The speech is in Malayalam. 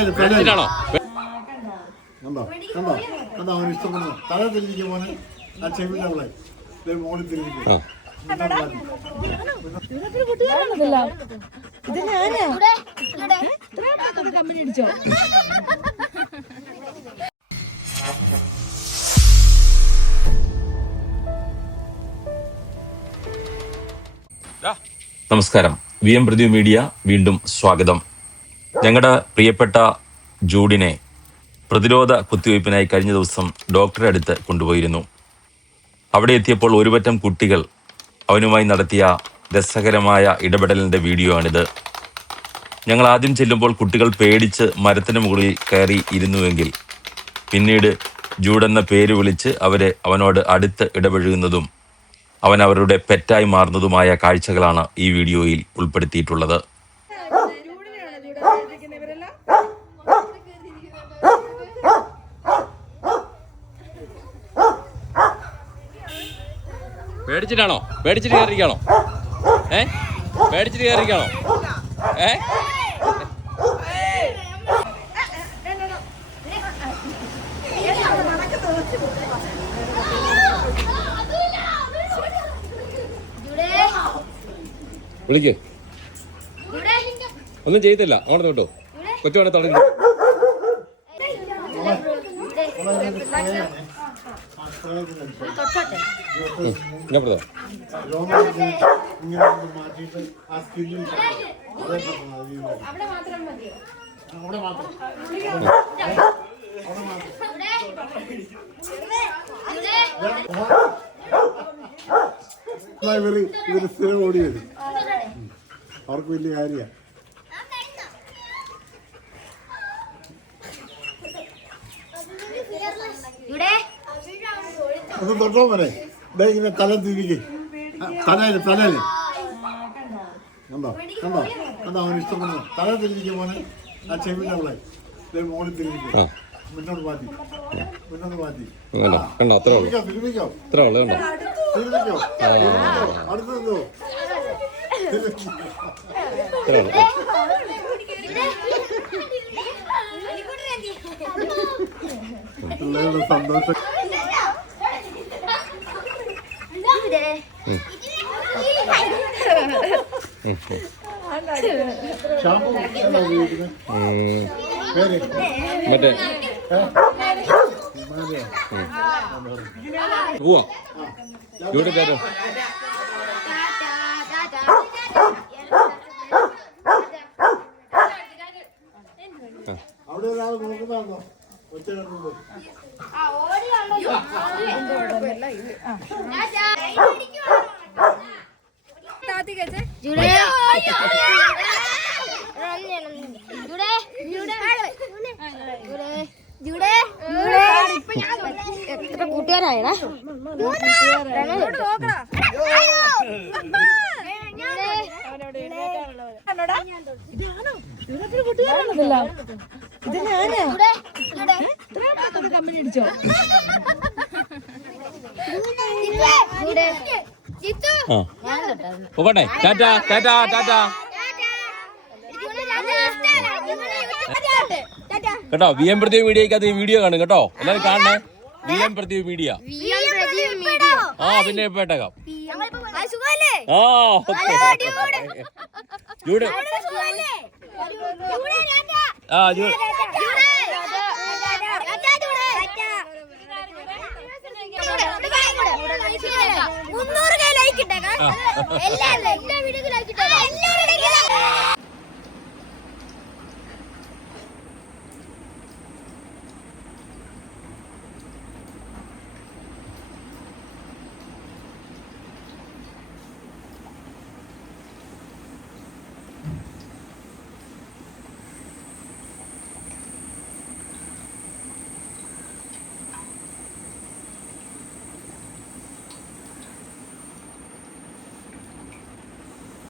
കണ്ടോ കണ്ടോ കണ്ടോ അവന് ഇഷ്ടപ്പെടുന്നു. തല തിരിഞ്ഞിരിക്കും മോനെ. ആ ചെവിയുടെ അവളെ മോളിൽ തിരിഞ്ഞിരിക്കും. നമസ്കാരം. VM പ്രതി മീഡിയ വീണ്ടും സ്വാഗതം. ഞങ്ങളുടെ പ്രിയപ്പെട്ട ജൂഡിനെ പ്രതിരോധ കുത്തിവയ്പ്പിനായി കഴിഞ്ഞ ദിവസം ഡോക്ടറെ അടുത്ത് കൊണ്ടുപോയിരുന്നു. അവിടെ എത്തിയപ്പോൾ ഒരുപറ്റം കുട്ടികൾ അവനുമായി നടത്തിയ രസകരമായ ഇടപെടലിൻ്റെ വീഡിയോ ആണിത്. ഞങ്ങൾ ആദ്യം ചെല്ലുമ്പോൾ കുട്ടികൾ പേടിച്ച് മരത്തിന് മുകളിൽ കയറി ഇരുന്നുവെങ്കിൽ പിന്നീട് ജൂഡെന്ന പേര് വിളിച്ച് അവനോട് അടുത്ത് ഇടപഴകുന്നതും അവൻ അവരുടെ പെറ്റായി മാറുന്നതുമായ കാഴ്ചകളാണ് ഈ വീഡിയോയിൽ ഉൾപ്പെടുത്തിയിട്ടുള്ളത്. പേടിച്ചിട്ടാണോ? പേടിച്ചിട്ട് കയറിയിരിക്കാണോ? പേടിച്ചിട്ട് കയറിയിരിക്കാണോ? വിളിക്ക്. ഒന്നും ചെയ്തില്ല. അങ്ങോട്ട് വിട്ടോ. കൊച്ചുവാണെ തുടങ്ങി. ഇവര് സ്ഥിരം ഓടി വരും. അവർക്ക് വലിയ കാര്യമാണ്. അത് തൊട്ടോ മോനെ. ഇങ്ങനെ തല തിരികെ തലയില് കണ്ടോ കണ്ടോ കണ്ടോ അവന് ഇഷ്ടപ്പെടുന്നു. തല തിരിഞ്ഞിരിക്കും മോനെ. ആ ചെവിയുടെ അവളെ മോളിൽ തിരിഞ്ഞിരിക്കും. മുന്നോട്ട് മാറ്റി തിരുമിക്കോ അടുത്ത് നിന്നോ. പിള്ളേരുടെ സന്തോഷം. മറ്റേ പോവാ ഇവിടെ കേട്ടോ. അവിടെ ഒരാൾ നോക്കുന്നതാണോ? ഒറ്റ കണ്ടുണ്ടോ? എത്ര കൂട്ടുകാരായടാ. ഇത് ഞാനാ കമ്പനി അടിച്ചോ. പോകട്ടെ. ടാറ്റാ ടാറ്റാ ടാറ്റാ കേട്ടോ. VM പ്രതി മീഡിയക്കകത്ത് ഈ വീഡിയോ കാണും കേട്ടോ. എല്ലാവരും കാണണേ. VM പ്രതി മീഡിയ. ആ പിന്നെ പേട്ടേക്കാം. ആ ഓക്കെ. ജൂഡ് ആ ജൂഡ് 300 ലൈക്ക് ഇട്ടേക്കാം. എല്ലാ വീഡിയോക്ക് ലൈക്ക് ഇട്ടേക്കാം.